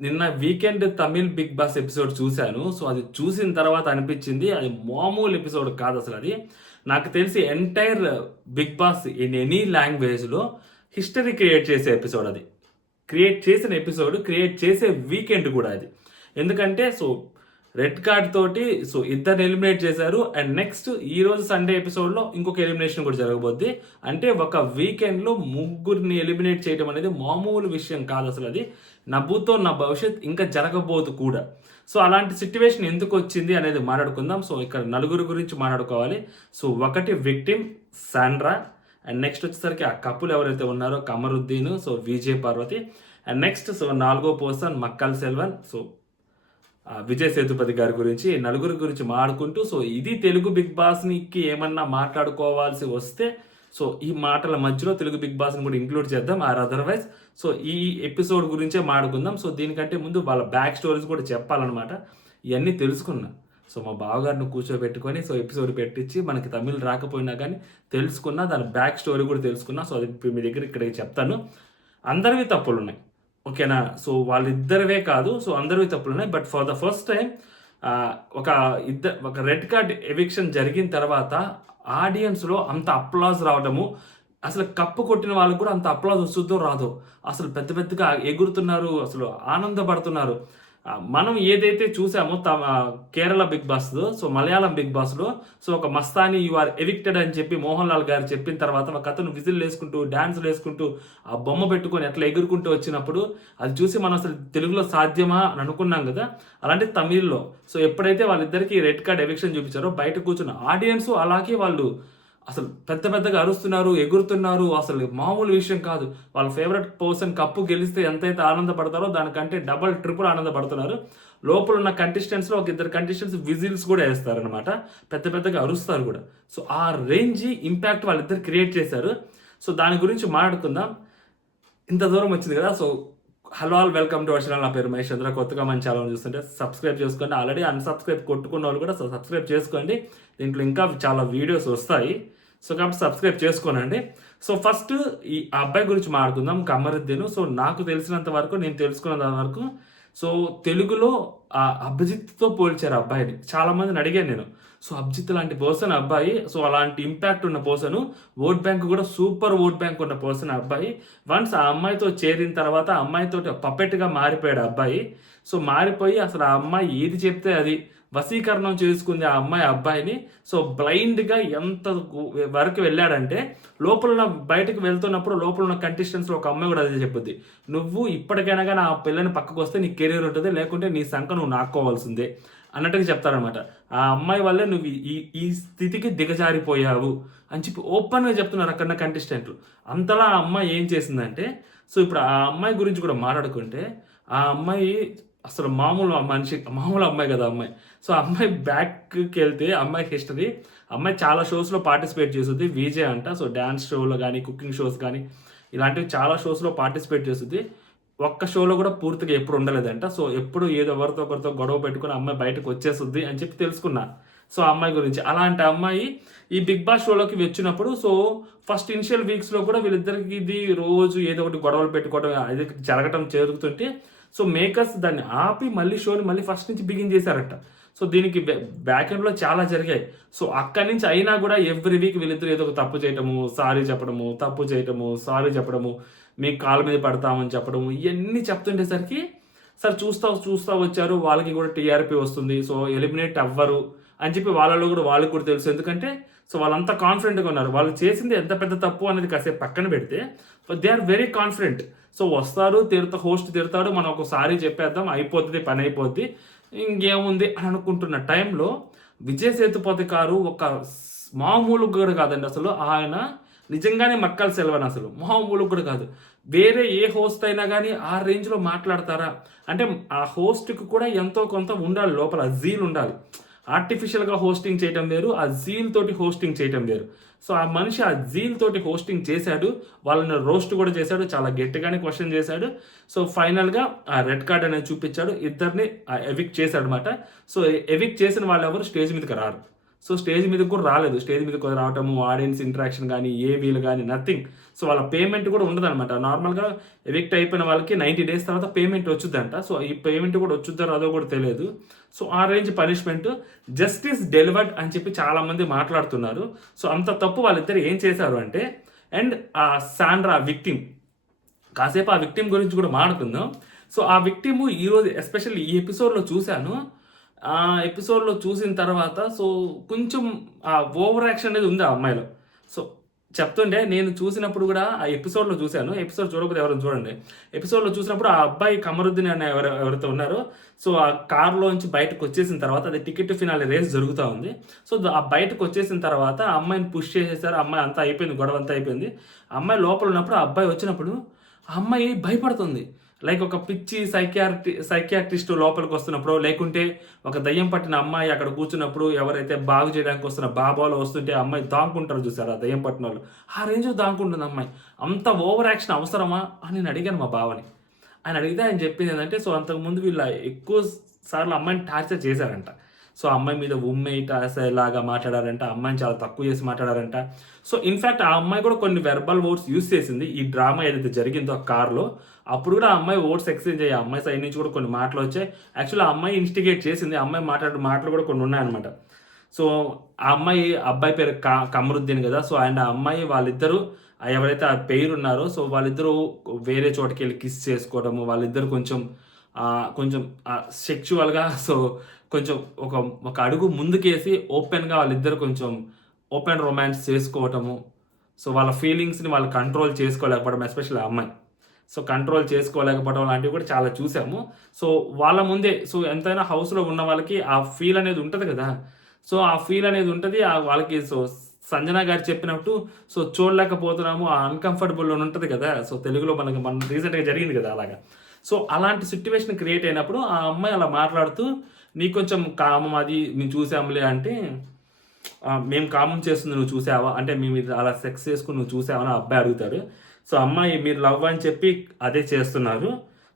నిన్న weekend Tamil Big Boss episode చూశాను. So, అది చూసిన తర్వాత అనిపించింది అది మామూలు ఎపిసోడ్ కాదసలు అది. నాకు తెలిసి entire Big Boss in any లాంగ్వేజ్‌లో హిస్టరీ క్రియేట్ చేసే ఎపిసోడ్ అది. క్రియేట్ చేసిన ఎపిసోడ్, క్రియేట్ చేసే వీకెండ్ కూడా అది. ఎందుకంటే రెడ్ కార్డ్ తోటి ఇద్దరిని ఎలిమినేట్ చేశారు. అండ్ నెక్స్ట్ ఈరోజు సండే ఎపిసోడ్‌లో ఇంకొక ఎలిమినేషన్ కూడా జరగబోద్ది. అంటే ఒక వీకెండ్‌లో ముగ్గురిని ఎలిమినేట్ చేయడం అనేది మామూలు విషయం కాదసలది. నా భూతో నా భవిష్యత్ ఇంకా జరగబోదు కూడా. అలాంటి సిట్యుయేషన్ ఎందుకొచ్చింది అనేది మాట్లాడుకుందాం. ఇక్కడ నలుగురు గురించి మాట్లాడుకోవాలి. ఒకటి విక్టిమ్ సాండ్రా. అండ్ నెక్స్ట్ వచ్చేసరికి ఆ కపుల్ ఎవరైతే ఉన్నారో కమరుద్దీన్, విజయ్ పార్వతి. అండ్ నెక్స్ట్ నాలుగో పర్సన్ మక్కల్ సెల్వన్, విజయ్ సేతుపతి గారి గురించి, నలుగురి గురించి మాట్లాడుకుంటూ ఇది తెలుగు బిగ్ బాస్‌కి ఏమన్నా మాట్లాడుకోవాల్సి వస్తే ఈ మాటల మధ్యలో తెలుగు బిగ్ బాస్‌ని కూడా ఇంక్లూడ్ చేద్దాం. ఆర్ అదర్‌వైజ్ ఈ ఎపిసోడ్ గురించే మాట్లాడుకుందాం. దీనికంటే ముందు వాళ్ళ బ్యాక్ స్టోరీస్ కూడా చెప్పాలన్నమాట. ఇయన్నీ తెలుసుకున్నా. మా బావగారిని కూర్చోబెట్టుకొని ఎపిసోడ్ పెట్టించి మనకి తమిళ్ రాకపోయినా కానీ తెలుసుకున్నా, దాని బ్యాక్ స్టోరీ కూడా తెలుసుకున్నా. అది మీ దగ్గర ఇక్కడ చెప్తాను. అందరివి తప్పులున్నాయి. ఓకేనా? వాళ్ళిద్దరివే కాదు. అందరివి తప్పులున్నాయి. But for the first time ఒక రెడ్ కార్డ్ ఎవిక్షన్ జరిగిన తర్వాత ఆడియన్స్‌లో అంత అప్లాజ్ రావడము, అసలు కప్పు కొట్టిన వాళ్ళకి కూడా అంత అప్లాజ్ వస్తుందో రాదో, అసలు పెద్ద పెద్దగా ఎగురుతున్నారు, అసలు ఆనందపడుతున్నారు. మనం ఏదైతే చూసామో కేరళ బిగ్ బాస్‌లో, మలయాళం బిగ్ బాస్‌లో ఒక మస్తాని యు ఆర్ ఎవిక్టెడ్ అని చెప్పి మోహన్ లాల్ గారు చెప్పిన తర్వాత ఒకతను విజిల్లేసుకుంటూ, డాన్సులేసుకుంటూ, ఆ బొమ్మ పెట్టుకొని అట్లా ఎగురుకుంటూ వచ్చినప్పుడు అది చూసి మనం అసలు తెలుగులో సాధ్యమా అని అనుకున్నాం కదా! అలాంటి తమిళ్‌లో ఎప్పుడైతే వాళ్ళిద్దరికీ రెడ్ కార్డ్ ఎవిక్షన్ చూపించారో బయట కూర్చున్న ఆడియన్స్ అలాగే వాళ్ళు అసలు పెద్ద పెద్దగా అరుస్తున్నారు, ఎగురుతున్నారు. అసలు మామూలు విషయం కాదు. వాళ్ళ ఫేవరెట్ పర్సన్ కప్పు గెలిస్తే ఎంతైతే ఆనందపడతారో దానికంటే డబుల్, ట్రిపుల్ ఆనందపడుతున్నారు. లోపల ఉన్న కంటెస్టెంట్స్‌లో ఒక ఇద్దరు కంటెస్టెంట్స్ విజిల్స్ కూడా ఏస్తారనమాట. పెద్ద పెద్దగా అరుస్తారు కూడా. ఆ రేంజ్ ఇంపాక్ట్ వాళ్ళిద్దరు క్రియేట్ చేశారు. దాని గురించి మాట్లాడుకుందాం. ఇంత దూరం వచ్చింది కదా! Hello all, welcome to our channel. నా పేరు మహేష్ చంద్ర. కొత్తగా మన ఛానల్ చూస్తుంటే సబ్స్క్రైబ్ చేసుకోండి. ఆల్రెడీ అన్‌సబ్స్క్రైబ్ కొట్టుకున్న వాళ్ళు కూడా సబ్స్క్రైబ్ చేసుకోండి. దీంట్లో ఇంకా చాలా వీడియోస్ వస్తాయి. కాబట్టి సబ్స్క్రైబ్ చేసుకోనండి. ఫస్ట్ ఆ అబ్బాయి గురించి మాట్లాడుకుందాం, కమరుద్దీన్. నాకు తెలిసినంత వరకు, నేను తెలుసుకున్నంత వరకు తెలుగులో అభిజిత్‌తో పోల్చారు ఆ అబ్బాయిని. చాలా మందిని అడిగాను నేను. అభిజిత్ లాంటి పర్సన్ అబ్బాయి. అలాంటి ఇంపాక్ట్ ఉన్న పర్సన్, ఓట్ బ్యాంక్ కూడా సూపర్ ఓట్ బ్యాంక్ ఉన్న పర్సన్ అబ్బాయి. వన్స్ ఆ అమ్మాయితో చేరిన తర్వాత ఆ అమ్మాయితోటి పప్పెట్‌గా మారిపోయాడు ఆ అబ్బాయి. మారిపోయి అసలు ఆ అమ్మాయి ఏది చెప్తే అది వశీకరణం చేసుకుంది ఆ అమ్మాయి అబ్బాయిని. బ్లైండ్‌గా ఎంత వరకు వెళ్ళాడంటే, బయటకి వెళ్తున్నప్పుడు లోపల ఉన్న కంటెస్టెంట్స్‌లో ఒక అమ్మాయి కూడా అదే చెప్పుద్ది. "నువ్వు ఇప్పటికైనా గాని ఆ పిల్లని పక్కకొస్తే నీకు కెరీర్ ఉంటది. లేకుంటే నీ సంక నువ్వు నాక్కోవాల్సిందే" అన్నట్టుగా చెప్తారనమాట. ఆ అమ్మాయి వల్లే నువ్వు ఈ ఈ స్థితికి దిగజారిపోయావు అని చెప్పి ఓపెన్‌గా చెప్తున్నారు అక్కడున్న కంటెస్టెంట్లు. అంతలా ఆ అమ్మాయి ఏం చేసిందంటే, ఇప్పుడు ఆ అమ్మాయి గురించి కూడా మాట్లాడుకుంటే, ఆ అమ్మాయి అసలు మామూలు అమ్మాయి కాదు ఆ అమ్మాయి. ఆ అమ్మాయి బ్యాక్‌కెళ్తే అమ్మాయి హిస్టరీ, అమ్మాయి చాలా షోస్‌లో పార్టిసిపేట్ చేస్తది. వీజే అంట. డాన్స్ షోలో గానీ, కుకింగ్ షోస్ గానీ, ఇలాంటివి చాలా షోస్‌లో పార్టిసిపేట్ చేస్తది. ఒక్క షోలో కూడా పూర్తిగా ఎప్పుడు ఉండలేదంట. ఎప్పుడు ఏదో ఎవరితో ఒకరితో గొడవ పెట్టుకొని అమ్మాయి బయటకు వచ్చేస్తది అని చెప్పి తెలుసుకున్నా. ఆ అమ్మాయి గురించి. అలాంటి అమ్మాయి ఈ బిగ్ బాస్ షోలోకి వచ్చినప్పుడు ఫస్ట్ ఇనిషియల్ వీక్స్‌లో కూడా వీళ్ళిద్దరికి ఇది రోజు ఏదో ఒకటి గొడవలు పెట్టుకోవడం అది జరుగుతుంటే మేకర్స్ దాన్ని ఆపి మళ్ళీ షోని మళ్ళీ ఫస్ట్ నుంచి బిగిన్ చేశారట. దీనికి బ్యాక్ ఎండ్‌లో చాలా జరిగాయి. అక్కడి నుంచి అయినా కూడా ఎవ్రీ వీక్ వీళ్ళిద్దరు ఏదో ఒక తప్పు చేయటము, సారీ చెప్పడము, తప్పు చేయటము, సారీ చెప్పడము, మీకు కాళ్ళ మీద పడతామని చెప్పడము, ఇయన్నీ చెప్తుండేసరికి చూస్తా వచ్చారు. వాళ్ళకి కూడా టీఆర్‌పీ వస్తుంది. ఎలిమినేట్ అవ్వరు అని చెప్పి వాళ్ళకి కూడా తెలుసు. ఎందుకంటే వాళ్ళంతా కాన్ఫిడెంట్‌గా ఉన్నారు. వాళ్ళు చేసింది ఎంత పెద్ద తప్పు అనేది కాసేపు పక్కన పెడితే దే ఆర్ వెరీ కాన్ఫిడెంట్. వస్తారు, హోస్ట్ తిడతాడు, మనం ఒకసారి చెప్పేద్దాం, అయిపోద్ది, పని అయిపోద్ది, ఇంకేముంది అని అనుకుంటున్న టైంలో విజయ్ సేతుపతి గారు ఒక మామూలు కూడా కాదండి అసలు. ఆయన నిజంగానే మక్కల్ సెల్వన్, అసలు మామూలు కూడా కాదు. వేరే ఏ హోస్ట్ అయినా కానీ ఆ రేంజ్‌లో మాట్లాడతారా అంటే, ఆ హోస్ట్‌కి కూడా ఎంతో కొంత ఉండాలి, లోపల జీల్ ఉండాలి. ఆర్టిఫిషియల్‌గా హోస్టింగ్ చేయటం వేరు, ఆ జీల్ తోటి హోస్టింగ్ చేయటం వేరు. ఆ మనిషి ఆ జీల్ తోటి హోస్టింగ్ చేశాడు. వాళ్ళని రోస్ట్ కూడా చేశాడు. చాలా గట్టిగానే క్వెషన్ చేశాడు. ఫైనల్‌గా ఆ రెడ్ కార్డ్ అనేది చూపించాడు. ఇద్దరిని ఎవిక్ట్ చేశాడనమాట. ఎవిక్ట్ చేసిన వాళ్ళెవరు స్టేజ్ మీదకి రారు. స్టేజ్ మీదకి కూడా రాలేదు. స్టేజ్ మీదకి రావటము, ఆడియన్స్ ఇంటరాక్షన్ గానీ, వీళ్ళు గానీ నథింగ్. సో వాళ్ళ పేమెంట్ కూడా ఉండదన్నమాట. నార్మల్గా ఎవిక్ట్ అయిపోయిన వాళ్ళకి 90 days తర్వాత పేమెంట్ వచ్చుద్దంట. సో ఈ పేమెంట్ కూడా వచ్చుద్దో రాదో కూడా తెలియదు. సో ఆ రేంజ్ పనిష్మెంట్. జస్టిస్ డెలివర్డ్ అని చెప్పి చాలామంది మాట్లాడుతున్నారు. సో అంత తప్పు వాళ్ళిద్దరు ఏం చేశారు అంటే, అండ్ ఆ శాండ్రా విక్టిమ్, కాసేపు ఆ విక్టిమ్ గురించి కూడా మాట్లాడుకుందాం. సో ఆ విక్టిమ్ ఈరోజు ఎస్పెషల్లీ ఈ ఎపిసోడ్లో చూశాను. ఆ ఎపిసోడ్లో చూసిన తర్వాత సో కొంచెం ఆ ఓవర్ యాక్షన్ అనేది ఉంది ఆ అమ్మాయిలో. సో చెప్తుండే నేను చూసినప్పుడు కూడా ఆ ఎపిసోడ్లో చూశాను. ఎపిసోడ్ చూడకపోతే ఎవరైనా చూడండి. ఎపిసోడ్లో చూసినప్పుడు ఆ అబ్బాయి కమరుద్దీన్ అనే ఎవరైతే ఉన్నారో సో ఆ కార్లోంచి బయటకు వచ్చేసిన తర్వాత అది టికెట్ ఫినాలే రేస్ జరుగుతూ ఉంది. సో ఆ బయటకు వచ్చేసిన తర్వాత ఆ అమ్మాయిని పుష్ చేసేసారు. అమ్మాయి అంతా అయిపోయింది, గొడవ అంతా అయిపోయింది. అమ్మాయి లోపల ఉన్నప్పుడు ఆ అబ్బాయి వచ్చినప్పుడు ఆ అమ్మాయి భయపడుతుంది. లైక్ ఒక పిచ్చి సైకియాట్రిస్ట్ లోపలికి వస్తున్నప్పుడు, లేకుంటే ఒక దయ్యం పట్టిన అమ్మాయి అక్కడ కూర్చున్నప్పుడు, ఎవరైతే బాగు చేయడానికి వస్తున్న బాబాలో వస్తుంటే అమ్మాయి దాక్కుంటారు చూసారు ఆ దయ్యం పట్టిన వాళ్ళు, ఆ రేంజ్లో దాక్కుంటుంది అమ్మాయి. అంత ఓవర్ యాక్షన్ అవసరమా అని నేను అడిగాను మా బావని. ఆయన అడిగితే ఆయన చెప్పింది ఏంటంటే, సో అంతకుముందు వీళ్ళ ఎక్కువ సార్లు అమ్మాయిని టార్చర్ చేశారంట. సో అమ్మాయి మీద ఉమ్మేట లాగా మాట్లాడారంట, అమ్మాయిని చాలా తక్కువ చేసి మాట్లాడారంట. సో ఇన్ఫ్యాక్ట్ ఆ అమ్మాయి కూడా కొన్ని వెర్బల్ వర్డ్స్ యూస్ చేసింది ఈ డ్రామా ఏదైతే జరిగిందో ఆ కార్లో. అప్పుడు కూడా ఆ అమ్మాయి వర్డ్స్ ఎక్స్చేంజ్ అయ్యాయి. ఆ అమ్మాయి సైడ్ నుంచి కూడా కొన్ని మాటలు వచ్చాయి. యాక్చువల్లీ ఆ అమ్మాయి ఇన్స్టిగేట్ చేసింది. ఆ అమ్మాయి మాట్లాడే మాటలు కూడా కొన్ని ఉన్నాయన్నమాట. సో ఆ అబ్బాయి పేరు కమరుద్దీన్ కదా. సో అండ్ ఆ అమ్మాయి వాళ్ళిద్దరూ ఎవరైతే ఆ పేరు ఉన్నారో సో వాళ్ళిద్దరూ వేరే చోటకి వెళ్ళి కిస్ చేసుకోవడము, వాళ్ళిద్దరు కొంచెం సెక్షువల్గా సో కొంచెం ఒక అడుగు ముందుకేసి ఓపెన్గా వాళ్ళిద్దరు కొంచెం ఓపెన్ రొమాన్స్ చేసుకోవటము. సో వాళ్ళ ఫీలింగ్స్ని వాళ్ళు కంట్రోల్ చేసుకోలేకపోవడం, ఎస్పెషల్లీ ఆ అమ్మాయి సో కంట్రోల్ చేసుకోలేకపోవడం లాంటివి కూడా చాలా చూసాము. సో వాళ్ళ ముందే సో ఎంతైనా హౌస్లో ఉన్న వాళ్ళకి ఆ ఫీల్ అనేది ఉంటుంది కదా. సో ఆ ఫీల్ అనేది ఉంటుంది వాళ్ళకి. సో సంజన గారు చెప్పినట్టు సో చూడలేకపోతున్నాము, ఆ అన్కంఫర్టబుల్ ఉంటుంది కదా. సో తెలుగులో మన రీసెంట్గా జరిగింది కదా అలాగా. సో అలాంటి సిట్యువేషన్ క్రియేట్ అయినప్పుడు ఆ అమ్మాయి అలా మాట్లాడుతూ, నీకు కొంచెం కామం అది మేము చూసాములే అంటే, మేము కామం చేస్తుంది నువ్వు చూసావా అంటే, మేము అలా సెక్స్ చేసుకుని నువ్వు చూసావా అని అబ్బాయి అడుగుతాడు. సో అమ్మాయి మీరు లవ్ అని చెప్పి అదే చేస్తున్నారు,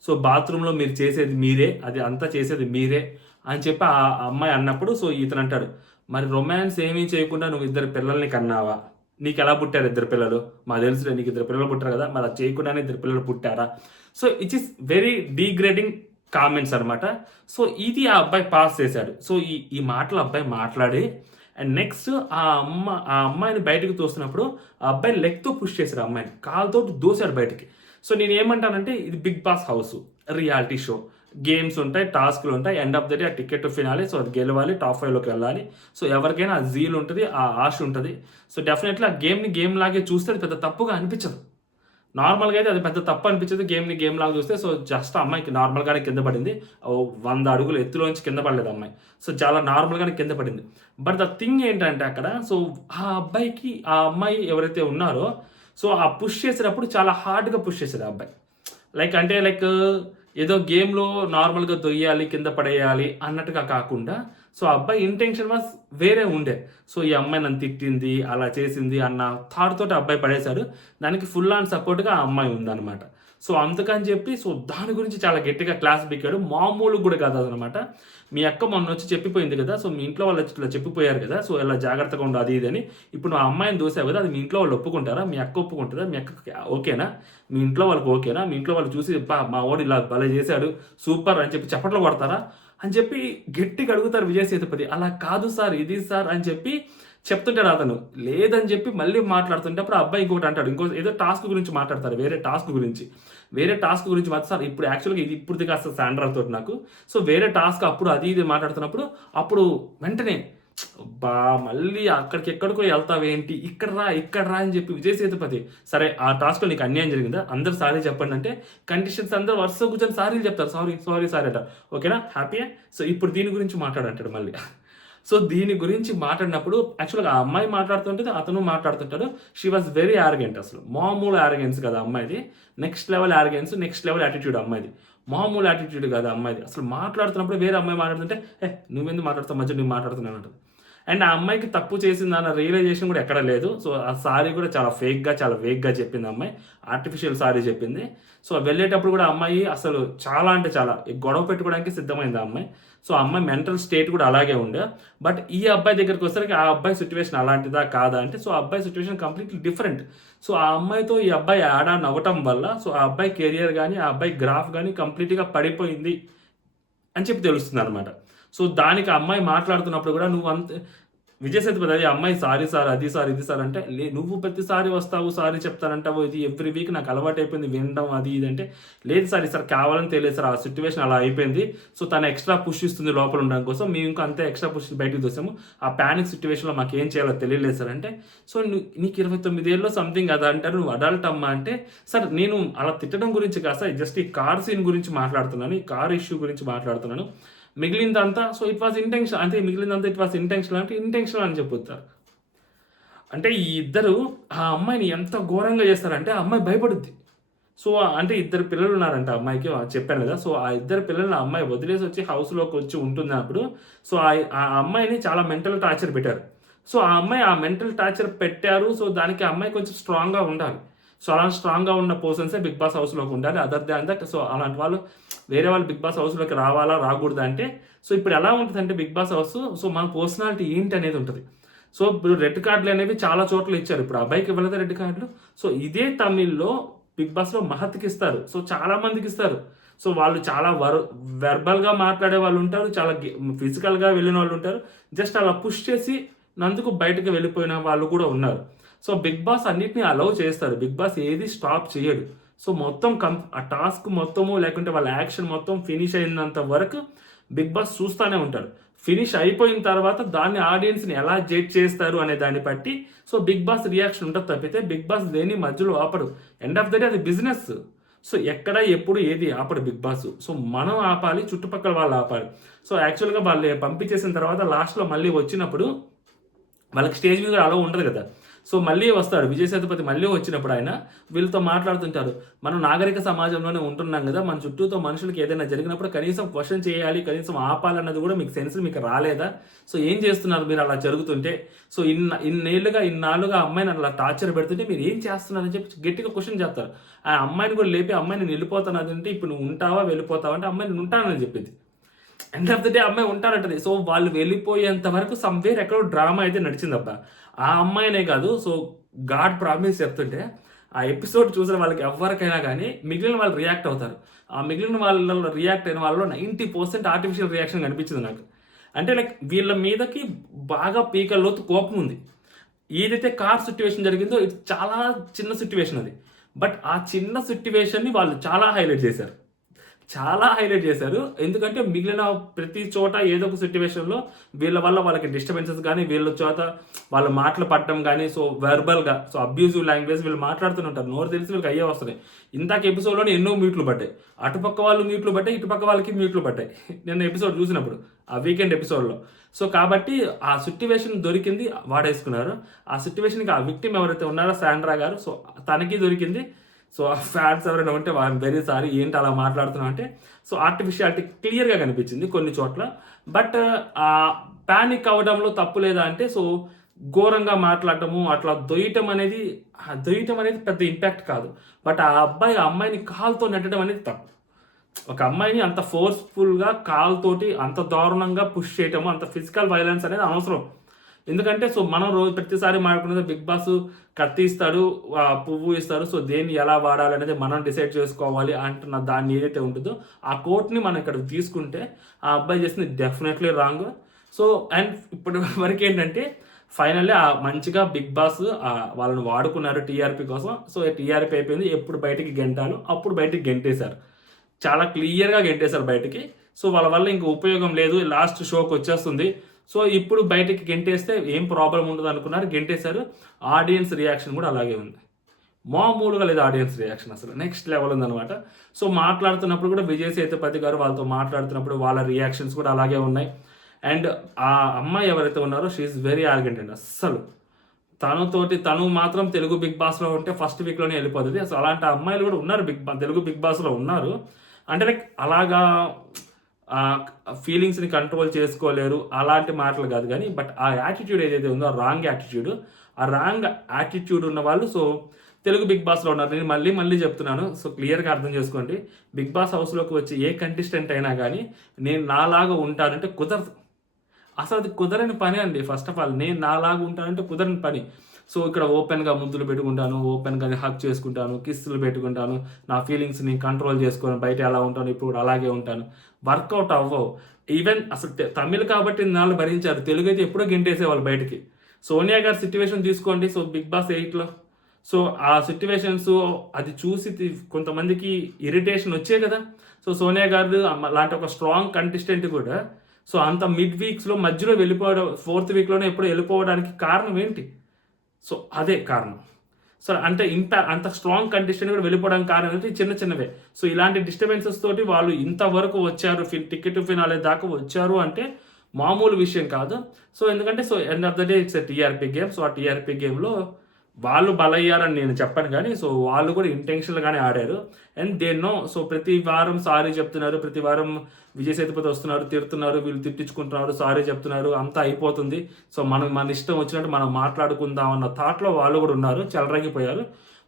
సో బాత్రూంలో మీరు చేసేది మీరే, అది అంతా చేసేది మీరే అని చెప్పి ఆ అమ్మాయి అన్నప్పుడు సో ఇతను అంటాడు, మరి రొమాన్స్ ఏమీ చేయకుండా నువ్వు 2 పిల్లల్ని కన్నావా, నీకు ఎలా పుట్టారు 2 పిల్లలు, మాకు తెలుసులే నీకు 2 పిల్లలు పుట్టారు కదా, మరి అది చేయకుండానే 2 పిల్లలు పుట్టారా. So it is very degrading comments అనమాట. సో ఇది ఆ అబ్బాయి పాస్ చేశాడు. సో ఈ మాటలు అబ్బాయి మాట్లాడి అండ్ నెక్స్ట్ ఆ అమ్మాయిని బయటకు తోస్తున్నప్పుడు ఆ అబ్బాయి లెగ్తో పుష్ చేశాడు, అమ్మాయిని కాలుతో దోశాడు బయటికి. సో నేను ఏమంటానంటే, ఇది Big Boss house, reality show, games ఉంటాయి, టాస్క్లు ఉంటాయి, ఎండ్ ఆఫ్ ద డే ఆ టికెట్ ఫినాలి. సో అది గెలవాలి, టాప్ 5లోకి వెళ్ళాలి. సో ఎవరికైనా ఆ జీల్ ఉంటుంది, ఆ ఆశ ఉంటుంది. సో డెఫినెట్లీ ఆ గేమ్ని గేమ్ లాగే చూస్తే అది పెద్ద తప్పుగా అనిపించదు. నార్మల్గా అయితే అది పెద్ద తప్పు అనిపించదు గేమ్ని గేమ్ లాగా చూస్తే. సో జస్ట్ అమ్మాయికి నార్మల్గానే కింద పడింది, 100 అడుగులు ఎత్తులోంచి కింద పడలేదు అమ్మాయి. సో చాలా నార్మల్గానే కింద పడింది. బట్ ద థింగ్ ఏంటంటే అక్కడ సో ఆ అమ్మాయి ఎవరైతే ఉన్నారో సో ఆ పుష్ చేసేటప్పుడు చాలా హార్డ్గా పుష్ చేశారు ఆ అబ్బాయి. లైక్ ఏదో గేమ్లో నార్మల్గా దొయ్యాలి, కింద పడేయాలి అన్నట్టుగా కాకుండా సో ఆ అబ్బాయి ఇంటెన్షన్ వాస్ వేరే ఉండే. సో ఈ అమ్మాయి నన్ను తిట్టింది, అలా చేసింది అన్న థాట్ తోటి అబ్బాయి పడేశాడు. దానికి ఫుల్ ఆన్ సపోర్ట్గా ఆ అమ్మాయి ఉందన్నమాట. సో అందుకని చెప్పి సో దాని గురించి చాలా గట్టిగా క్లాస్ బిక్కాడు. మామూలు కూడా కాదు అదనమాట. మీ అక్క మొన్న వచ్చి చెప్పిపోయింది కదా, సో మీ ఇంట్లో వాళ్ళు ఇట్లా చెప్పిపోయారు కదా, సో ఇలా జాగ్రత్తగా ఉండు అది ఇది అని. ఇప్పుడు నువ్వు అమ్మాయిని దోసావు కదా, అది మీ ఇంట్లో వాళ్ళు ఒప్పుకుంటారా, మీ అక్క ఒప్పుకుంటుందా, మీ అక్కకి ఓకేనా, మీ ఇంట్లో వాళ్ళకి ఓకేనా, మీ ఇంట్లో వాళ్ళు చూసి మా వాడు ఇలా భలే చేశాడు సూపర్ అని చెప్పి చప్పట్లు కొడతారా అని చెప్పి గట్టిగా అడుగుతారు విజయ్ సేతుపతి. అలా కాదు సార్, ఇది సార్ అని చెప్పి చెప్తుంటాడు అతను. లేదని చెప్పి మళ్ళీ మాట్లాడుతుంటే అప్పుడు అబ్బాయి ఇంకొకటి అంటాడు, ఏదో టాస్క్ గురించి మాట్లాడతారు, వేరే టాస్క్ గురించి మాత్రం సార్ ఇప్పుడు యాక్చువల్గా ఇది ఇప్పుడు కాస్త శాండ్రాతో నాకు సో వేరే టాస్క్ అప్పుడు అది ఇది మాట్లాడుతున్నప్పుడు అప్పుడు వెంటనే మళ్ళీ ఎక్కడికో వెళ్తావేంటి, ఇక్కడ రా అని చెప్పి విజయ్ సేతుపతి, సరే ఆ టాస్క్లో నీకు అన్యాయం జరిగిందా, అందరు సారీ చెప్పండి అంటే కండిషన్స్ అందరూ వరుస కూర్చొని సారీలు చెప్తారు, సారీ అంట, ఓకేనా హ్యాపీయా, సో ఇప్పుడు దీని గురించి మాట్లాడంటాడు మళ్ళీ. సో దీని గురించి మాట్లాడినప్పుడు యాక్చువల్గా ఆ అమ్మాయి మాట్లాడుతుంటే అతను మాట్లాడుతుంటాడు. షీ వాజ్ వెరీ ఆర్గెంట్, అసలు మామూలు ఆర్గెన్స్ కదా అమ్మాయిది, next level arrogance, next level attitude అమ్మాయిది, మామూలు యాటిట్యూడ్ కదా అమ్మాయిది. అసలు మాట్లాడుతున్నప్పుడు వేరే అమ్మాయి మాట్లాడుతుంటే నువ్వెందుకు మాట్లాడుతావు, మధ్య నువ్వు మాట్లాడుతున్నాను అంటది. అండ్ ఆ అమ్మాయికి తప్పు చేసిందన్న రియలైజేషన్ కూడా ఎక్కడ లేదు. సో ఆ సారీ కూడా చాలా ఫేక్గా, చాలా వేగ్గా చెప్పింది అమ్మాయి. ఆర్టిఫిషియల్ సారీ చెప్పింది. సో వెళ్ళేటప్పుడు కూడా అమ్మాయి అసలు చాలా అంటే చాలా గొడవ పెట్టుకోవడానికి సిద్ధమైంది ఆ అమ్మాయి. సో ఆ అమ్మాయి మెంటల్ స్టేట్ కూడా అలాగే ఉండే. బట్ ఈ అబ్బాయి దగ్గరికి వచ్చేసరికి ఆ అబ్బాయి సిచ్యువేషన్ అలాంటిదా కాదా అంటే, సో ఆ అబ్బాయి సిచ్యువేషన్ కంప్లీట్లీ డిఫరెంట్. సో ఆ అమ్మాయితో ఈ అబ్బాయి యాడ్ ఆన్ అవ్వటం వల్ల సో ఆ అబ్బాయి కెరియర్ కానీ, ఆ అబ్బాయి గ్రాఫ్ కానీ కంప్లీట్గా పడిపోయింది అని చెప్పి తెలుస్తుంది అనమాట. సో దానికి ఆ అమ్మాయి మాట్లాడుతున్నప్పుడు కూడా నువ్వు అంత విజయ్ సేతుపతి అది అమ్మాయి సారీ సార్, అది సార్, ఇది సార్ అంటే, నువ్వు ప్రతిసారి వస్తావు సారీ చెప్తానంటావు, ఇది ఎవ్రీ వీక్ నాకు అలవాటు అయిపోయింది వినడం అది ఇది అంటే, లేదు సార్ ఈ సార్ కావాలని తెలియదు సార్, ఆ సిచ్యువేషన్ అలా అయిపోయింది. సో తను ఎక్స్ట్రా పుష్ ఇస్తుంది లోపల ఉండడం కోసం, మేము ఇంకా అంతే ఎక్స్ట్రా పుష్ బయటకు చూసాము, ఆ ప్యానిక్ సిచ్యువేషన్లో మాకు ఏం చేయాలో తెలియలేదు సార్ అంటే, సో నీకు 29 ఏళ్ళలో సంథింగ్ అది అంటారు, నువ్వు అడల్ట్ అమ్మా అంటే, సార్ నేను అలా తిట్టడం గురించి కాదు సార్, జస్ట్ ఈ కార్ సీన్ గురించి మాట్లాడుతున్నాను, ఈ కార్ ఇష్యూ గురించి మాట్లాడుతున్నాను, మిగిలిందంతా సో ఇట్ వాజ్ ఇంటెన్షన్ అంటే, మిగిలిందంతా ఇట్ వాజ్ ఇంటెన్షనల్ అంటే ఇంటెన్షనల్ అని చెప్పుతారు. అంటే ఈ ఇద్దరు ఆ అమ్మాయిని ఎంత ఘోరంగా చేస్తారంటే, ఆ అమ్మాయి భయపడుద్ది. సో అంటే ఇద్దరు పిల్లలు ఉన్నారంట అమ్మాయికి, చెప్పాను కదా. సో ఆ ఇద్దరు పిల్లల్ని ఆ అమ్మాయి వదిలేసి వచ్చి హౌస్లోకి వచ్చి ఉంటున్నప్పుడు, సో ఆ అమ్మాయిని చాలా మెంటల్ టార్చర్ పెట్టారు. సో ఆ అమ్మాయి ఆ మెంటల్ టార్చర్ పెట్టారు. సో దానికి ఆ అమ్మాయి కొంచెం స్ట్రాంగ్గా ఉండాలి. సో అలా స్ట్రాంగ్గా ఉన్న పర్సన్సే బిగ్ బాస్ హౌస్లోకి ఉండాలి. అదర్ దాన్ దట్ సో అలాంటి వాళ్ళు వేరే వాళ్ళు బిగ్ బాస్ హౌస్లోకి రావాలా రాకూడదా అంటే, సో ఇప్పుడు ఎలా ఉంటుందంటే బిగ్ బాస్ హౌస్, సో మన పర్సనాలిటీ ఏంటి అనేది ఉంటుంది. సో ఇప్పుడు రెడ్ కార్డులు అనేవి చాలా చోట్ల ఇచ్చారు. ఇప్పుడు అబ్బాయికి ఇవ్వలేదు రెడ్ కార్డులు. సో ఇదే తమిళ్లో బిగ్ బాస్లో మహత్కి ఇస్తారు. సో చాలా మందికి ఇస్తారు. సో వాళ్ళు చాలా వెర్బల్గా మాట్లాడే వాళ్ళు ఉంటారు, చాలా ఫిజికల్గా వెళ్ళిన వాళ్ళు ఉంటారు, జస్ట్ అలా పుష్ చేసి నందుకు బయటకు వెళ్ళిపోయిన వాళ్ళు కూడా ఉన్నారు. సో బిగ్ బాస్ అన్నిటిని అలౌ చేస్తారు. బిగ్ బాస్ ఏది స్టాప్ చేయడు. సో మొత్తం ఆ టాస్క్ మొత్తము లేకుంటే వాళ్ళ యాక్షన్ మొత్తం ఫినిష్ అయినంత వరకు బిగ్ బాస్ చూస్తూనే ఉంటాడు. ఫినిష్ అయిపోయిన తర్వాత దాన్ని ఆడియన్స్ని ఎలా జడ్జ్ చేస్తారు అనే దాన్ని బట్టి సో బిగ్ బాస్ రియాక్షన్ ఉంటుంది తప్పితే బిగ్ బాస్ దేని మధ్యలో ఆపడు. ఎండ్ ఆఫ్ ద డే అది బిజినెస్. సో ఎక్కడ ఎప్పుడు ఏది ఆపడు బిగ్ బాస్. సో మనం ఆపాలి, చుట్టుపక్కల వాళ్ళు ఆపాలి. సో యాక్చువల్గా వాళ్ళు పంపించేసిన తర్వాత లాస్ట్లో మళ్ళీ వచ్చినప్పుడు వాళ్ళకి స్టేజ్ మీద అలా ఉండదు కదా. సో మళ్ళీ వస్తాడు విజయ్ సేతుపతి. మళ్ళీ వచ్చినప్పుడు ఆయన వీళ్ళతో మాట్లాడుతుంటారు, మనం నాగరిక సమాజంలోనే ఉంటున్నాం కదా, మన చుట్టూతో మనుషులకి ఏదైనా జరిగినప్పుడు కనీసం క్వశ్చన్ చేయాలి, కనీసం ఆపాలన్నది కూడా మీకు సెన్స్ మీకు రాలేదా? సో ఏం చేస్తున్నారు మీరు అలా జరుగుతుంటే? సో ఇన్నాళ్ళుగా అమ్మాయిని అలా టార్చర్ పెడుతుంటే మీరు ఏం చేస్తున్నారని చెప్పి గట్టిగా క్వశ్చన్ చేస్తారు. ఆ అమ్మాయిని కూడా లేపి అమ్మాయిని వెళ్ళిపోతాను అంటే, ఇప్పుడు నువ్వు ఉంటావా వెళ్ళిపోతావా అంటే అమ్మాయిని ఉంటానని చెప్పింది. ఎండ్ ఆఫ్ ద డే అమ్మాయి ఉంటారంటది. సో వాళ్ళు వెళ్ళిపోయేంత వరకు సమ్వేర్ ఎక్కడో డ్రామా అయితే నడిచిందబ్బా. ఆ అమ్మాయినే కాదు, సో గాడ్ ప్రామిస్ చెప్తుంటే ఆ ఎపిసోడ్ చూసిన వాళ్ళకి ఎవరికైనా కానీ మిగిలిన వాళ్ళు రియాక్ట్ అవుతారు. ఆ మిగిలిన వాళ్ళలో రియాక్ట్ అయిన వాళ్ళలో 90% ఆర్టిఫిషియల్ రియాక్షన్ కనిపించింది నాకు. అంటే లైక్ వీళ్ళ మీదకి బాగా పీకల్లోతు కోపం ఉంది. ఏదైతే కార్ సిచ్యువేషన్ జరిగిందో ఇది చాలా చిన్న సిచ్యువేషన్ అది. బట్ ఆ చిన్న సిచ్యువేషన్ని వాళ్ళు చాలా హైలైట్ చేశారు. ఎందుకంటే మిగిలిన ప్రతి చోట ఏదో ఒక సిచ్యువేషన్లో వీళ్ళ వల్ల వాళ్ళకి డిస్టర్బెన్సెస్ కానీ, వీళ్ళ చోట వాళ్ళ మాటలు పడటం కానీ, సో వెర్బల్గా సో అబ్యూజివ్ లాంగ్వేజ్ వీళ్ళు మాట్లాడుతుంటారు. నోరు తెలిసి వీళ్ళకి అయ్యే వస్తున్నాయి. ఇందాక ఎపిసోడ్లోనే ఎన్నో మ్యూట్లు పడ్డాయి. అటుపక్క వాళ్ళు మ్యూట్లు పడ్డాయి, ఇటుపక్క వాళ్ళకి మ్యూట్లు పడ్డాయి నిన్న ఎపిసోడ్ చూసినప్పుడు, ఆ వీకెండ్ ఎపిసోడ్లో. సో కాబట్టి ఆ సిచ్యువేషన్ దొరికింది, వాడేసుకున్నారు. ఆ సిచ్యువేషన్కి ఆ విక్టిమ్ ఎవరైతే ఉన్నారో శాండ్రా గారు, సో తనకి దొరికింది. సో ఆ ఫ్యాన్స్ ఎవరైనా ఉంటే వాళ్ళు వెరీ సారీ ఏంటి అలా మాట్లాడుతున్నాం అంటే, సో ఆర్టిఫిషియాలిటీ క్లియర్గా కనిపించింది కొన్ని చోట్ల. బట్ ఆ ప్యానిక్ అవ్వడంలో తప్పు లేదా అంటే, సో ఘోరంగా మాట్లాడటము అట్లా దొయ్యటం అనేది పెద్ద ఇంపాక్ట్ కాదు. బట్ ఆ అమ్మాయిని కాల్తో నెట్టడం అనేది తప్పు. ఒక అమ్మాయిని అంత ఫోర్స్ఫుల్గా కాల్తోటి అంత దారుణంగా పుష్ చేయటము, అంత ఫిజికల్ వైలెన్స్ అనేది అనవసరం. ఎందుకంటే సో మనం రోజు ప్రతిసారి మాట్లాడుకునేది బిగ్ బాస్ కత్తి ఇస్తాడు, పువ్వు ఇస్తారు, సో దేన్ని ఎలా వాడాలి అనేది మనం డిసైడ్ చేసుకోవాలి అంటున్న దాన్ని ఏదైతే ఉంటుందో ఆ కోర్ట్ని మనం ఇక్కడ తీసుకుంటే ఆ అబ్బాయి చేసింది డెఫినెట్లీ రాంగ్. సో అండ్ ఇప్పటి వరకు ఏంటంటే ఫైనల్లీ మంచిగా బిగ్ బాస్ వాళ్ళని వాడుకున్నారు టీఆర్పీ కోసం. సో టీఆర్పీ అయిపోయింది, ఎప్పుడు బయటికి గెంటాలు అప్పుడు బయటికి గెంటేశారు, చాలా క్లియర్గా గెంటేశారు బయటికి. సో వాళ్ళ వల్ల ఇంక ఉపయోగం లేదు, లాస్ట్ షోకి వచ్చేస్తుంది, సో ఇప్పుడు బయటికి గెంటేస్తే ఏం ప్రాబ్లం ఉండదు అనుకున్నారు, గెంటేశారు. ఆడియన్స్ రియాక్షన్ కూడా అలాగే ఉంది, మామూలుగా లేదు ఆడియన్స్ రియాక్షన్, అసలు నెక్స్ట్ లెవెల్ ఉందన్నమాట. సో మాట్లాడుతున్నప్పుడు కూడా విజయ్ సేతుపతి గారు వాళ్ళతో మాట్లాడుతున్నప్పుడు వాళ్ళ రియాక్షన్స్ కూడా అలాగే ఉన్నాయి. అండ్ ఆ అమ్మాయి ఎవరైతే ఉన్నారో షీఈస్ వెరీ ఆర్గెంట్ అండి. అస్సలు తను మాత్రం తెలుగు బిగ్ బాస్లో ఉంటే ఫస్ట్ వీక్లోనే వెళ్ళిపోతుంది. అసలు అలాంటి అమ్మాయిలు కూడా ఉన్నారు తెలుగు బిగ్ బాస్లో ఉన్నారు. అంటే లైక్ అలాగా ఫీలింగ్స్ని కంట్రోల్ చేసుకోలేరు అలాంటి మాటలు కాదు కానీ, బట్ ఆ యాటిట్యూడ్ ఏదైతే ఉందో ఆ రాంగ్ యాటిట్యూడ్, ఆ రాంగ్ యాటిట్యూడ్ ఉన్న వాళ్ళు సో తెలుగు బిగ్ బాస్లో ఉన్నారు. నేను మళ్ళీ మళ్ళీ చెప్తున్నాను, సో క్లియర్గా అర్థం చేసుకోండి. బిగ్ బాస్ హౌస్లోకి వచ్చి ఏ కంటెస్టెంట్ అయినా కానీ నేను నాలాగా ఉంటానంటే కుదరదు. అసలు అది కుదరని పని అండి. ఫస్ట్ ఆఫ్ ఆల్ నేను నాలాగా ఉంటానంటే కుదరని పని. సో ఇక్కడ ఓపెన్గా ముద్దులు పెట్టుకుంటాను, ఓపెన్గా హక్ చేసుకుంటాను, కిస్సులు పెట్టుకుంటాను, నా ఫీలింగ్స్ని కంట్రోల్ చేసుకొని బయట ఎలా ఉంటాను ఇప్పుడు కూడా అలాగే ఉంటాను. వర్కౌట్ అవ్వవు. ఈవెన్ అసలు తమిళ్ కాబట్టి నాళ్ళు భరించారు, తెలుగు అయితే ఎప్పుడో గెంటేసేవాళ్ళు బయటికి. సోనియా గారి సిచ్యువేషన్ తీసుకోండి, సో బిగ్ బాస్ 8లో సో ఆ సిచ్యువేషన్స్ అది చూసి కొంతమందికి ఇరిటేషన్ వచ్చే కదా. సో సోనియా గారు లాంటి ఒక స్ట్రాంగ్ కంటెస్టెంట్ కూడా సో అంత మిడ్ వీక్స్లో మధ్యలో వెళ్ళిపోవడం, 4th వీక్లోనే ఎప్పుడో వెళ్ళిపోవడానికి కారణం ఏంటి? సో అదే కారణం. సో అంటే అంత స్ట్రాంగ్ కంటెస్టెంట్ కూడా వెళ్ళిపోవడానికి కారణం ఏంటి? చిన్న చిన్నవే. సో ఇలాంటి డిస్టర్బెన్సెస్ తోటి వాళ్ళు ఇంతవరకు వచ్చారు, టికెట్ ఫినాలే దాకా వచ్చారు అంటే మామూలు విషయం కాదు. సో ఎందుకంటే so end of the day it's TRP game. So ఆ టీఆర్పీ గేమ్లో వాళ్ళు బలయ్యారని నేను చెప్పను కానీ సో వాళ్ళు కూడా ఇంటెన్షనల్గానే ఆడారు. And they know. సో ప్రతి వారం సారీ చెప్తున్నారు, ప్రతి వారం విజయ్ సేతుపతి వస్తున్నారు, తిడుతున్నారు, వీళ్ళు తిట్టించుకుంటున్నారు, సారీ చెప్తున్నారు, అంతా అయిపోతుంది. సో మన ఇష్టం వచ్చినట్టు మనం మాట్లాడుకుందాం అన్న థాట్లో వాళ్ళు కూడా ఉన్నారు, చెలరగిపోయారు.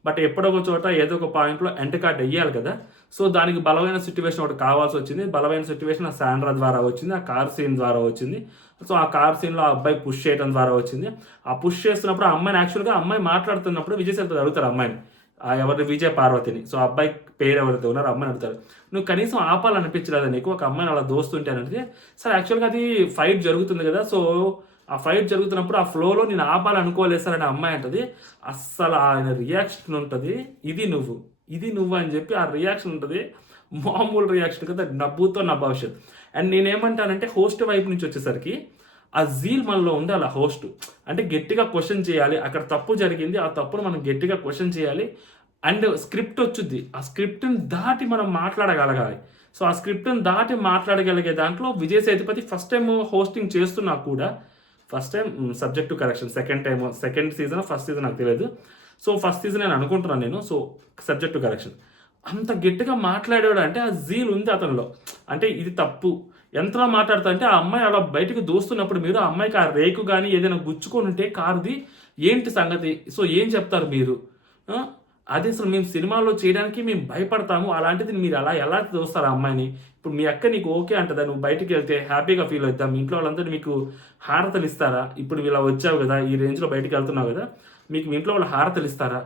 బట్ ఎప్పుడో ఒక చోట ఏదో ఒక పాయింట్లో ఎండ్ కార్డ్ వెయ్యాలి కదా. సో దానికి బలమైన సిచ్యువేషన్ ఒకటి కావాల్సి వచ్చింది. బలమైన సిచ్యువేషన్ ఆ శాండ్రా ద్వారా వచ్చింది, ఆ కార్ సీన్ ద్వారా వచ్చింది. సో ఆ కార్ సీన్లో ఆ అబ్బాయి పుష్ చేయడం ద్వారా వచ్చింది. ఆ పుష్ చేస్తున్నప్పుడు ఆ అమ్మాయిని యాక్చువల్గా అమ్మాయి మాట్లాడుతున్నప్పుడు విజయ్ సేతుపతి అడుగుతారు అమ్మాయిని, ఎవరిని, విజయ్ పార్వతిని. సో అబ్బాయి పేరు ఎవరైతే ఉన్నారో అమ్మాయిని అడుగుతారు, నువ్వు కనీసం ఆపాలనిపించలేదా నీకు ఒక అమ్మాయిని అలా దోస్తుంటే అంటే. సార్ యాక్చువల్గా అది ఫైట్ జరుగుతుంది కదా, సో ఆ ఫైట్ జరుగుతున్నప్పుడు ఆ ఫ్లోలో నేను ఆపాలనుకోలేదు సార్ అని అమ్మాయి అంటది. అస్సలు ఆయన రియాక్షన్ ఉంటుంది, ఇది నువ్వు అని చెప్పి ఆ రియాక్షన్ ఉంటుంది. మామూలు రియాక్షన్ కదా, నవ్వుతో నా భవిష్యత్. అండ్ నేనేమంటానంటే హోస్ట్ వైపు నుంచి వచ్చేసరికి ఆ జీల్ మనలో ఉండాలి. ఆ హోస్ట్ అంటే గట్టిగా క్వశ్చన్ చేయాలి, అక్కడ తప్పు జరిగింది, ఆ తప్పును మనం గట్టిగా క్వశ్చన్ చేయాలి. అండ్ స్క్రిప్ట్ వచ్చుద్ది, ఆ స్క్రిప్ట్ని దాటి మనం మాట్లాడగలగాలి. సో ఆ స్క్రిప్ట్ని దాటి మాట్లాడగలిగే దాంట్లో Vijay Sethupathi first time hosting చేస్తున్నా కూడా, first time subject to correction, second season first season నాకు తెలియదు. సో ఫస్ట్ సీజన్ నేను అనుకుంటున్నాను నేను. సో సబ్జెక్ట్ టు కరెక్షన్ అంత గట్టిగా మాట్లాడాడు అంటే ఆ జీల్ ఉంది అతనిలో. అంటే ఇది తప్పు ఎంతలా మాట్లాడుతా అంటే ఆ అమ్మాయి అలా బయటకు దోస్తున్నప్పుడు మీరు ఆ అమ్మాయికి ఆ రేకు కానీ ఏదైనా గుచ్చుకొని ఉంటే కారుది ఏంటి సంగతి, సో ఏం చెప్తారు మీరు? అది అసలు మేము సినిమాల్లో చేయడానికి మేము భయపడతాము, అలాంటిది మీరు అలా ఎలా దోస్తారు ఆ అమ్మాయిని? ఇప్పుడు మీ అక్క నీకు ఓకే అంటదా, నువ్వు బయటికి వెళ్తే హ్యాపీగా ఫీల్ అవుతాం, మీ ఇంట్లో వాళ్ళందరూ మీకు హారతలు ఇస్తారా? ఇప్పుడు ఇలా వచ్చావు కదా, ఈ రేంజ్లో బయటికి వెళ్తున్నావు కదా, మీకు మీ ఇంట్లో వాళ్ళు హారతలు ఇస్తారా?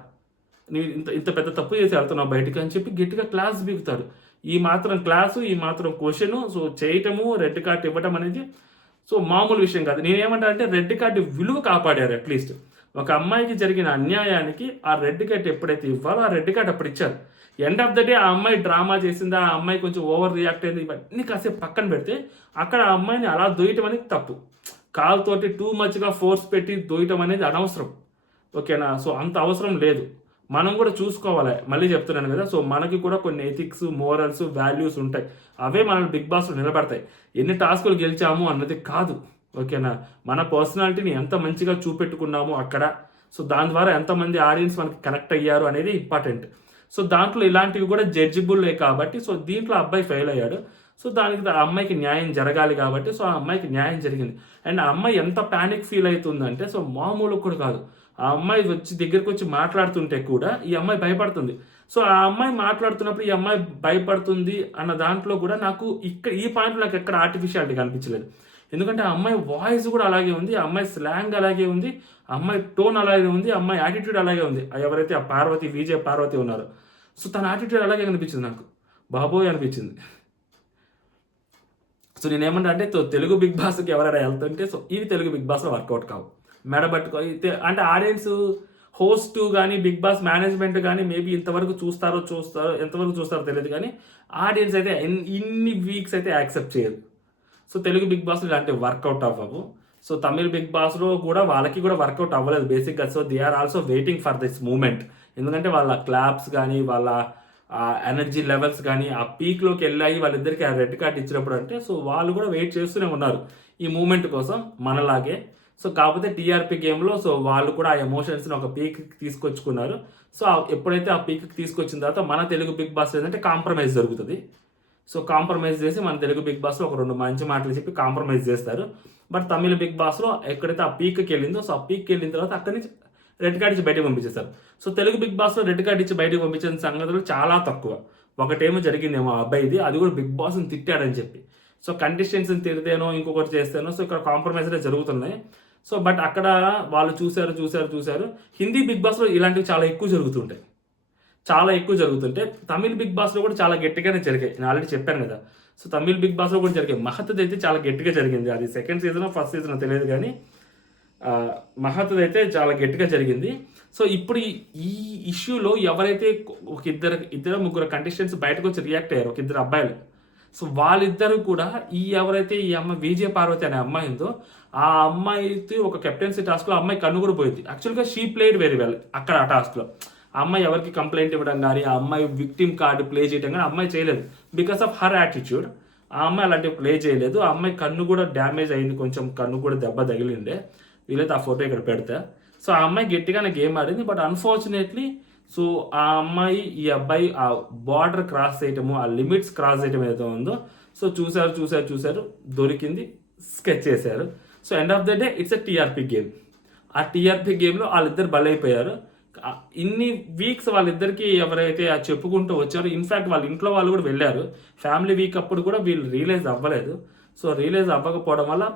నువ్వు ఇంత పెద్ద తప్పు చేసి వెళ్తున్నావు బయటికి అని చెప్పి గట్టిగా క్లాస్ బీగుతారు. ఈ మాత్రం క్లాసు, ఈ మాత్రం క్వశ్చను సో చేయటము, రెడ్ కార్డ్ ఇవ్వటం అనేది సో మామూలు విషయం కాదు. నేనేమంటా అంటే రెడ్ కార్డు విలువ కాపాడారు. అట్లీస్ట్ ఒక అమ్మాయికి జరిగిన అన్యాయానికి ఆ రెడ్ కార్డ్ ఎప్పుడైతే ఇవ్వాలో ఆ రెడ్ కార్డ్ అప్పుడు ఇచ్చారు. ఎండ్ ఆఫ్ ద డే ఆ అమ్మాయి డ్రామా చేసిందా, ఆ అమ్మాయి కొంచెం ఓవర్ రియాక్ట్ అయింది, ఇవన్నీ కాసేపు పక్కన పెడితే అక్కడ ఆ అమ్మాయిని అలా దొయ్యటం అనేది తప్పు. కాలుతోటి టూ మచ్గా ఫోర్స్ పెట్టి దొయ్యటం అనేది అనవసరం. ఓకేనా? సో అంత అవసరం లేదు. మనం కూడా చూసుకోవాలి, మళ్ళీ చెప్తున్నాను కదా. సో మనకి కూడా కొన్ని ఎథిక్స్, మోరల్స్, వాల్యూస్ ఉంటాయి. అవే మనల్ని బిగ్ బాస్లో నిలబడతాయి. ఎన్ని టాస్కులు గెలిచాము అన్నది కాదు. ఓకేనా? మన పర్సనాలిటీని ఎంత మంచిగా చూపెట్టుకున్నాము అక్కడ, సో దాని ద్వారా ఎంతమంది ఆడియన్స్ మనకి కనెక్ట్ అయ్యారు అనేది ఇంపార్టెంట్. సో దాంట్లో ఇలాంటివి కూడా జడ్జిబుల్లే కాబట్టి సో దీంట్లో అబ్బాయి ఫెయిల్ అయ్యాడు. సో దానికి ఆ అమ్మాయికి న్యాయం జరగాలి కాబట్టి సో ఆ అమ్మాయికి న్యాయం జరిగింది. అండ్ ఆ అమ్మాయి ఎంత ప్యానిక్ ఫీల్ అవుతుందంటే సో మామూలు కూడా కాదు. ఆ అమ్మాయి దగ్గరికి వచ్చి మాట్లాడుతుంటే కూడా ఈ అమ్మాయి భయపడుతుంది. సో ఆ అమ్మాయి మాట్లాడుతున్నప్పుడు ఈ అమ్మాయి భయపడుతుంది అన్న దాంట్లో కూడా నాకు ఈ పాయింట్లో నాకు ఎక్కడ ఆర్టిఫిషియాలిటీ కనిపించలేదు. ఎందుకంటే ఆ అమ్మాయి వాయిస్ కూడా అలాగే ఉంది, ఆ అమ్మాయి స్లాంగ్ అలాగే ఉంది, ఆ అమ్మాయి టోన్ అలాగే ఉంది, ఆ అమ్మాయి యాటిట్యూడ్ అలాగే ఉంది. ఎవరైతే ఆ పార్వతి, విజయ్ పార్వతి ఉన్నారో సో తన యాటిట్యూడ్ అలాగే అనిపించింది నాకు. బాబోయ్ అనిపించింది. సో నేనేమంటా అంటే తెలుగు బిగ్ బాస్కి ఎవరైనా వెళ్తుంటే సో ఇవి తెలుగు బిగ్ బాస్లో వర్కౌట్ కావు. మెడబట్టుకో అంటే ఆడియన్స్, హోస్ట్ కానీ బిగ్ బాస్ మేనేజ్మెంట్ కానీ మేబీ ఇంతవరకు చూస్తారో ఎంతవరకు చూస్తారో తెలియదు కానీ ఆడియన్స్ అయితే ఇన్ని వీక్స్ అయితే యాక్సెప్ట్ చేయరు. సో తెలుగు బిగ్ బాస్లో ఇలాంటివి వర్కౌట్ అవ్వవు. సో తమిళ్ బిగ్ బాస్లో కూడా వాళ్ళకి కూడా వర్కౌట్ అవ్వలేదు బేసిక్గా. So they are also waiting for this moment. ఎందుకంటే వాళ్ళ క్లాప్స్ కానీ వాళ్ళ ఎనర్జీ లెవెల్స్ కానీ ఆ పీక్లోకి వెళ్ళాయి వాళ్ళిద్దరికి ఆ రెడ్ కార్డ్ ఇచ్చినప్పుడు అంటే సో వాళ్ళు కూడా వెయిట్ చేస్తూనే ఉన్నారు ఈ మూమెంట్ కోసం మనలాగే. సో కాకపోతే టీఆర్పీ గేమ్లో సో వాళ్ళు కూడా ఆ ఎమోషన్స్ని ఒక పీక్కి తీసుకొచ్చుకున్నారు. సో ఎప్పుడైతే ఆ పీక్కి తీసుకొచ్చిన తర్వాత మన తెలుగు బిగ్ బాస్ ఏంటంటే కాంప్రమైజ్ జరుగుతుంది. సో కాంప్రమైజ్ చేసి మన తెలుగు బిగ్ బాస్లో ఒక 2 మంచి మాటలు చెప్పి కాంప్రమైజ్ చేస్తారు. బట్ తమిళ బిగ్ బాస్లో ఎక్కడైతే ఆ పీక్కి వెళ్ళిందో, సో ఆ పీక్కి వెళ్ళిన తర్వాత అక్కడి నుంచి రెడ్ కార్డ్ ఇచ్చి బయటకు పంపించేస్తారు. సో తెలుగు బిగ్ బాస్లో రెడ్ కార్డ్ ఇచ్చి బయటకు పంపించిన సంగతులు చాలా తక్కువ. ఒకటేమో జరిగిందేమో ఆ అబ్బాయిది, అది కూడా బిగ్ బాస్ని తిట్టాడని చెప్పి. సో కంటెస్టెంట్స్ని తిడితేనో ఇంకొకటి చేస్తేనో సో ఇక్కడ కాంప్రమైజ్ అయితే జరుగుతున్నాయి. సో బట్ అక్కడ వాళ్ళు చూశారు. హిందీ బిగ్ బాస్లో ఇలాంటివి చాలా ఎక్కువ జరుగుతుంటాయి. తమిళ్ బిగ్ బాస్లో కూడా చాలా గట్టిగానే జరిగాయి. నేను ఆల్రెడీ చెప్పాను కదా. సో తమిళ్ బిగ్ బాస్లో కూడా జరిగాయి. మహత్ది అయితే చాలా గట్టిగా జరిగింది. అది సెకండ్ సీజన్ ఫస్ట్ సీజన్ తెలియదు కానీ మహత్ది అయితే చాలా గట్టిగా జరిగింది. సో ఇప్పుడు ఈ ఇష్యూలో ఎవరైతే ఒక ఇద్దరు ముగ్గురు కంటెస్టెంట్స్ బయటకు వచ్చి రియాక్ట్ అయ్యారు, ఒక ఇద్దరు అబ్బాయిలు. సో వాళ్ళిద్దరూ కూడా ఎవరైతే ఈ అమ్మాయి విజయ పార్వతి అనే అమ్మాయి ఉందో ఆ అమ్మాయితో ఒక కెప్టెన్సీ టాస్క్లో అమ్మాయి కన్ను కూడా పోయింది. యాక్చువల్గా షీ ప్లేడ్ వెరీ వెల్ అక్కడ ఆ టాస్క్లో. ఆ అమ్మాయి ఎవరికి కంప్లైంట్ ఇవ్వడం కానీ, ఆ అమ్మాయి విక్టిమ్ కార్డు ప్లే చేయడం కానీ అమ్మాయి చేయలేదు. బికాస్ ఆఫ్ హర్ యాటిట్యూడ్ ఆ అమ్మాయి అలాంటివి ప్లే చేయలేదు. ఆ అమ్మాయి కన్ను కూడా డ్యామేజ్ అయింది, కొంచెం కన్ను కూడా దెబ్బ తగిలిండే. వీలైతే ఆ ఫోటో ఇక్కడ పెడతా. సో ఆ అమ్మాయి గట్టిగానే గేమ్ ఆడింది. బట్ అన్ఫార్చునేట్లీ సో ఆ అమ్మాయి ఈ అబ్బాయి ఆ బార్డర్ క్రాస్ చేయటము, ఆ లిమిట్స్ క్రాస్ చేయటం ఏదైతే ఉందో సో చూశారు, దొరికింది, స్కెచ్ చేశారు. So end of the day it's a TRP game. ఆ టీఆర్పీ గేమ్లో వాళ్ళిద్దరు బలైపోయారు. ఇన్ని వీక్స్ వాళ్ళిద్దరికి ఎవరైతే చెప్పుకుంటూ వచ్చారో, ఇన్ఫ్యాక్ట్ వాళ్ళ ఇంట్లో వాళ్ళు కూడా వెళ్ళారు. ఫ్యామిలీ వీక్ అప్పుడు కూడా వీళ్ళు రియలైజ్ అవ్వలేదు. సో రియలైజ్ అవ్వకపోవడం వల్ల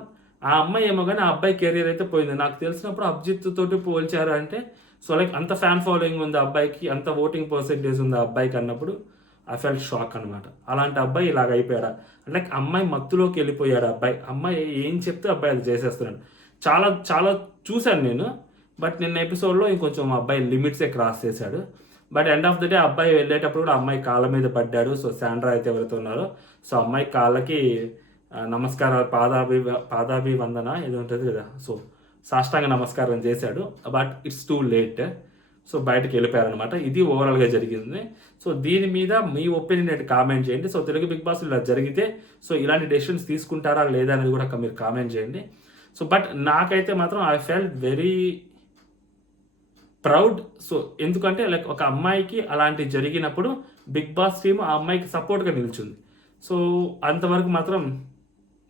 ఆ అమ్మాయి ఏమో కానీ ఆ అబ్బాయి కెరీర్ అయితే పోయింది. నాకు తెలిసినప్పుడు అభిజిత్ తోటి పోల్చారు అంటే సో లైక్ అంత ఫ్యాన్ ఫాలోయింగ్ ఉంది ఆ అబ్బాయికి, అంత ఓటింగ్ పర్సెంటేజ్ ఉంది ఆ అబ్బాయికి అన్నప్పుడు ఐ ఫెల్ట్ షాక్ అనమాట. అలాంటి అబ్బాయి ఇలాగ అయిపోయాడా అంటే అమ్మాయి మత్తులోకి వెళ్ళిపోయాడు అబ్బాయి. అమ్మాయి ఏం చెప్తే అబ్బాయి అది చేసేస్తున్నాడు. చాలా చూశాను నేను. బట్ నిన్న ఎపిసోడ్లో ఇంకొంచెం అబ్బాయి లిమిట్సే క్రాస్ చేశాడు. But end of the day అబ్బాయి వెళ్ళేటప్పుడు కూడా అమ్మాయి కాళ్ళ మీద పడ్డాడు. సో శాండ్రా అయితే ఎవరైతే ఉన్నారో సో అమ్మాయి కాళ్ళకి నమస్కారం, పాదాభి వందన ఇది ఉంటుంది కదా, సో సాష్టాంగ నమస్కారం చేశాడు. But it's too late. So బయటకు వెళ్ళిపోయారనమాట. ఇది ఓవరాల్గా జరిగింది. సో దీని మీద మీ ఒపీనియన్ ఏంటి కామెంట్ చేయండి. సో తెలుగు బిగ్ బాస్ ఇలా జరిగితే సో ఇలాంటి డెసిషన్స్ తీసుకుంటారా లేదా అనేది కూడా మీరు కామెంట్ చేయండి. సో బట్ నాకైతే మాత్రం I felt very proud. So ఎందుకంటే లైక్ ఒక అమ్మాయికి అలాంటి జరిగినప్పుడు బిగ్ బాస్ టీమ్ ఆ అమ్మాయికి సపోర్ట్గా నిల్చుంది. సో అంతవరకు మాత్రం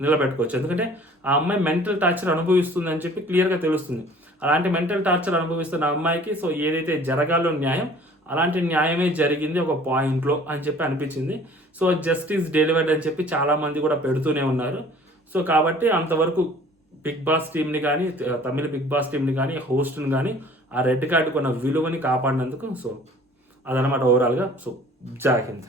నిలబెట్టుకోవచ్చు. ఎందుకంటే ఆ అమ్మాయి మెంటల్ టార్చర్ అనుభవిస్తుంది అని చెప్పి క్లియర్గా తెలుస్తుంది. అలాంటి మెంటల్ టార్చర్ అనుభవిస్తున్న అమ్మాయికి సో ఏదైతే జరగాలో న్యాయం, అలాంటి న్యాయమే జరిగింది ఒక పాయింట్లో అని చెప్పి అనిపించింది. సో జస్టిస్ డెలివర్డ్ అని చెప్పి చాలామంది కూడా పెడుతూనే ఉన్నారు. సో కాబట్టి అంతవరకు బిగ్ బాస్ టీమ్ని కానీ, తమిళ బిగ్ బాస్ టీమ్ని కానీ, హోస్ట్ని కానీ ఆ రెడ్ కార్డు కొన్న విలువని కాపాడినందుకు సో అదనమాట ఓవరాల్గా. సో జై హింద్.